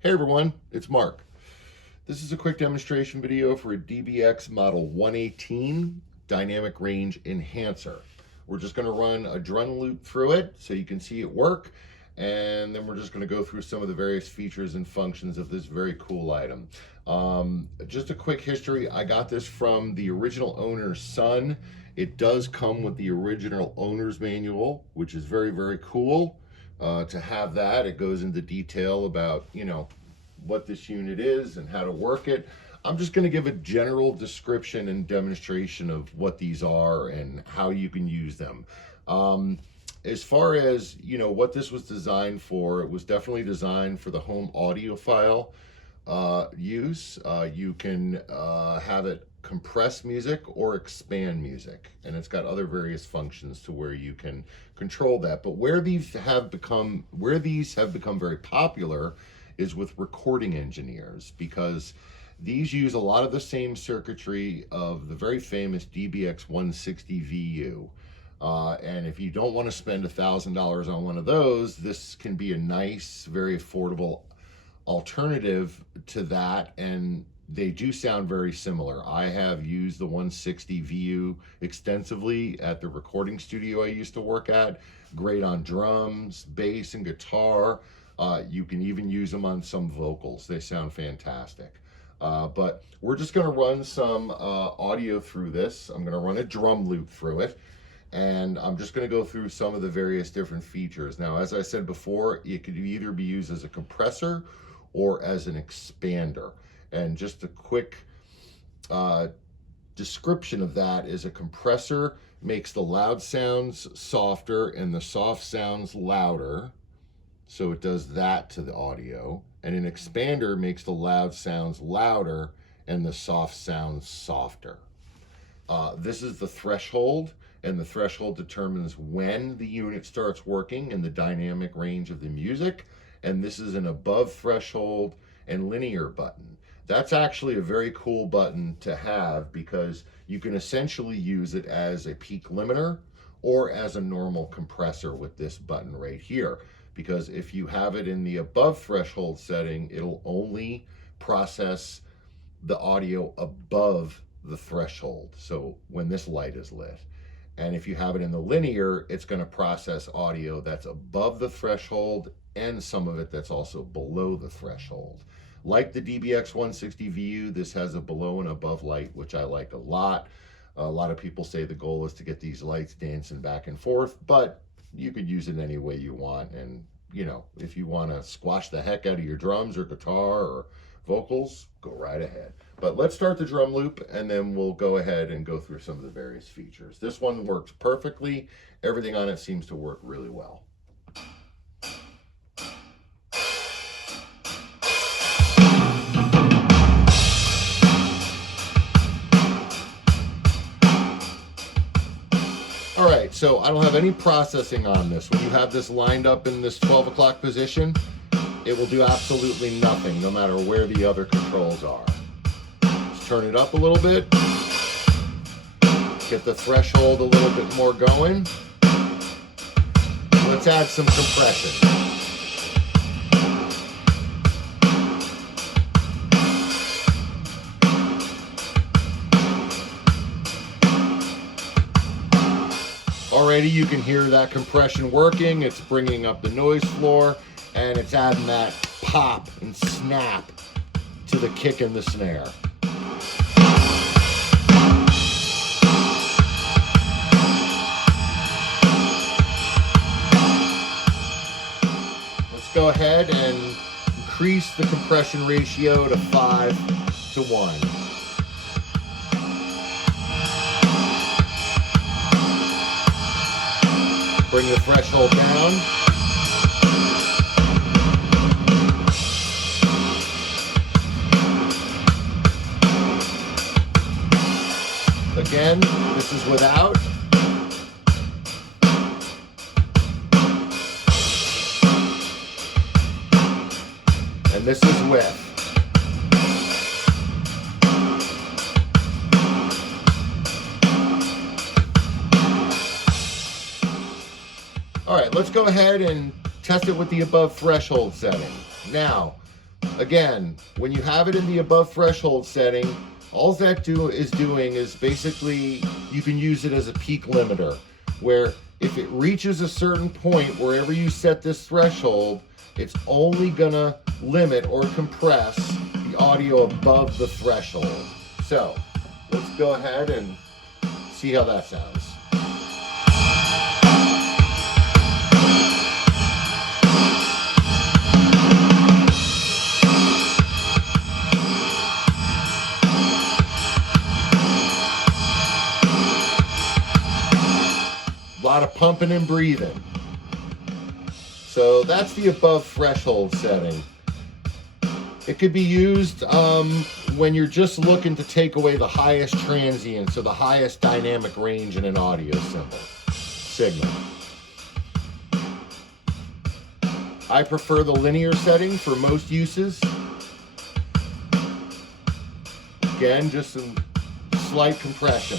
Hey everyone, it's Mark. This is a quick demonstration video for a DBX Model 118 Dynamic Range Enhancer. We're just going to run a drum loop through it so you can see it work, and then we're just going to go through some of the various features and functions of this very cool item. Just a quick history, I got this from the original owner's son. It does come with the original owner's manual, which is very, very cool. To have that, it goes into detail about, what this unit is and how to work it. I'm just going to give a general description and demonstration of what these are and how you can use them. As far as, what this was designed for, it was definitely designed for the home audiophile use. You can have it compress music or expand music, and it's got other various functions to where you can control that. But where these have become very popular is with recording engineers, because these use a lot of the same circuitry of the very famous DBX 160 VU. And if you don't want to spend $1,000 on one of those, this can be a nice, very affordable alternative to that, and they do sound very similar. I have used the 160 VU extensively at the recording studio I used to work at. Great on drums, bass, and guitar. You can even use them on some vocals. They sound fantastic. But we're just going to run some audio through this. I'm going to run a drum loop through it, and I'm just going to go through some of the various different features. Now, as I said before, it could either be used as a compressor or as an expander. And just a quick description of that is a compressor makes the loud sounds softer and the soft sounds louder. So it does that to the audio. And an expander makes the loud sounds louder and the soft sounds softer. This is the threshold, and the threshold determines when the unit starts working in the dynamic range of the music. And this is an above threshold and linear button. That's actually a very cool button to have, because you can essentially use it as a peak limiter or as a normal compressor with this button right here. Because if you have it in the above threshold setting, it'll only process the audio above the threshold, so when this light is lit. And if you have it in the linear, it's going to process audio that's above the threshold and some of it that's also below the threshold. Like the DBX 160 VU, this has a below and above light, which I like a lot. A lot of people say the goal is to get these lights dancing back and forth, but you could use it any way you want. And, if you want to squash the heck out of your drums or guitar or vocals, go right ahead. But let's start the drum loop, and then we'll go ahead and go through some of the various features. This one works perfectly. Everything on it seems to work really well. All right, so I don't have any processing on this. When you have this lined up in this 12 o'clock position, it will do absolutely nothing, no matter where the other controls are. Let's turn it up a little bit. Get the threshold a little bit more going. Let's add some compression. Already you can hear that compression working. It's bringing up the noise floor, and it's adding that pop and snap to the kick and the snare. Let's go ahead and increase the compression ratio to 5:1. Bring the threshold down. Again, this is without. And this is with. All right, let's go ahead and test it with the above threshold setting. Now, Again, when you have it in the above threshold setting, all that is doing is basically you can use it as a peak limiter, where if it reaches a certain point wherever you set this threshold, it's only gonna limit or compress the audio above the threshold. So let's go ahead and see how that sounds. A lot of pumping and breathing. So that's the above threshold setting. It could be used when you're just looking to take away the highest transients or the highest dynamic range in an audio signal. I prefer the linear setting for most uses. Again, just some slight compression.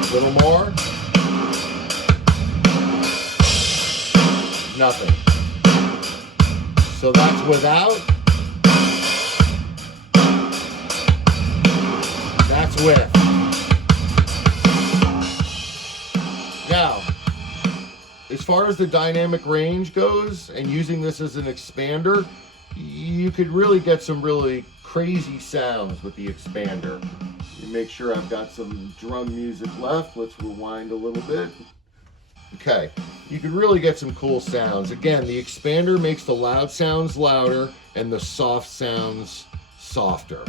A little more. Nothing. So that's without. That's with. Now, as far as the dynamic range goes, and using this as an expander, you could really get some really crazy sounds with the expander. Make sure I've got some drum music left. Let's rewind a little bit. Okay, you can really get some cool sounds. Again, the expander makes the loud sounds louder and the soft sounds softer.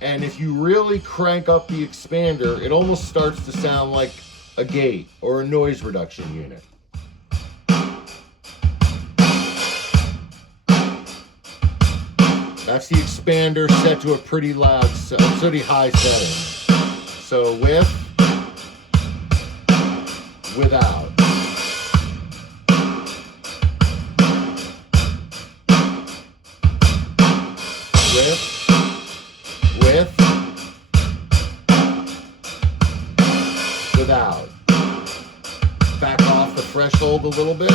And if you really crank up the expander, it almost starts to sound like a gate or a noise reduction unit. That's the expander set to a pretty loud, pretty high setting. So with, without. With, without. Back off the threshold a little bit.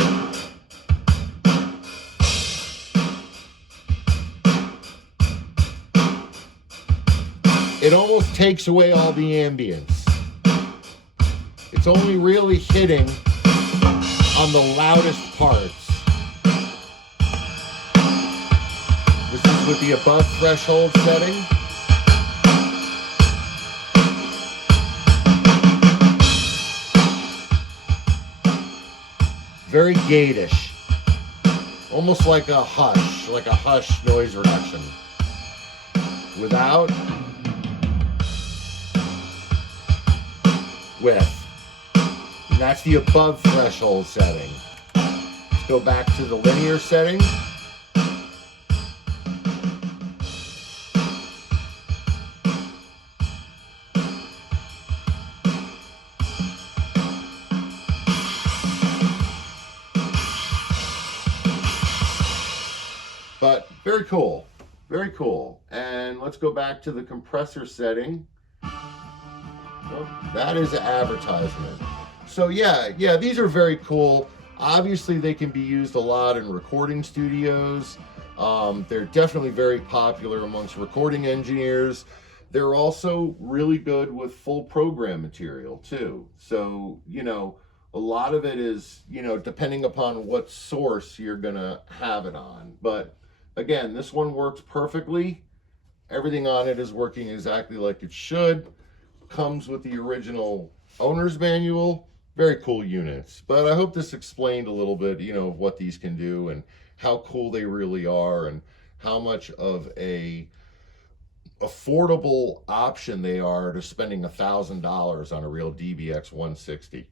It almost takes away all the ambience. It's only really hitting on the loudest parts. This is with the above threshold setting. Very gate-ish. Almost like a hush noise reduction. Without. With. And that's the above threshold setting. Let's go back to the linear setting. But very cool, very cool. And let's go back to the compressor setting. Well, that is an advertisement. So yeah, these are very cool. Obviously, they can be used a lot in recording studios. They're definitely very popular amongst recording engineers. They're also really good with full program material too. So, you know, a lot of it is, you know, depending upon what source you're gonna have it on. But again, this one works perfectly. Everything on it is working exactly like it should. Comes with the original owner's manual. Very cool units. But I hope this explained a little bit, you know, what these can do and how cool they really are and how much of a affordable option they are to spending $1,000 on a real DBX 160.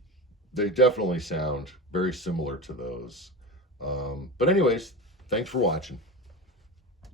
They definitely sound very similar to those. But anyways, thanks for watching.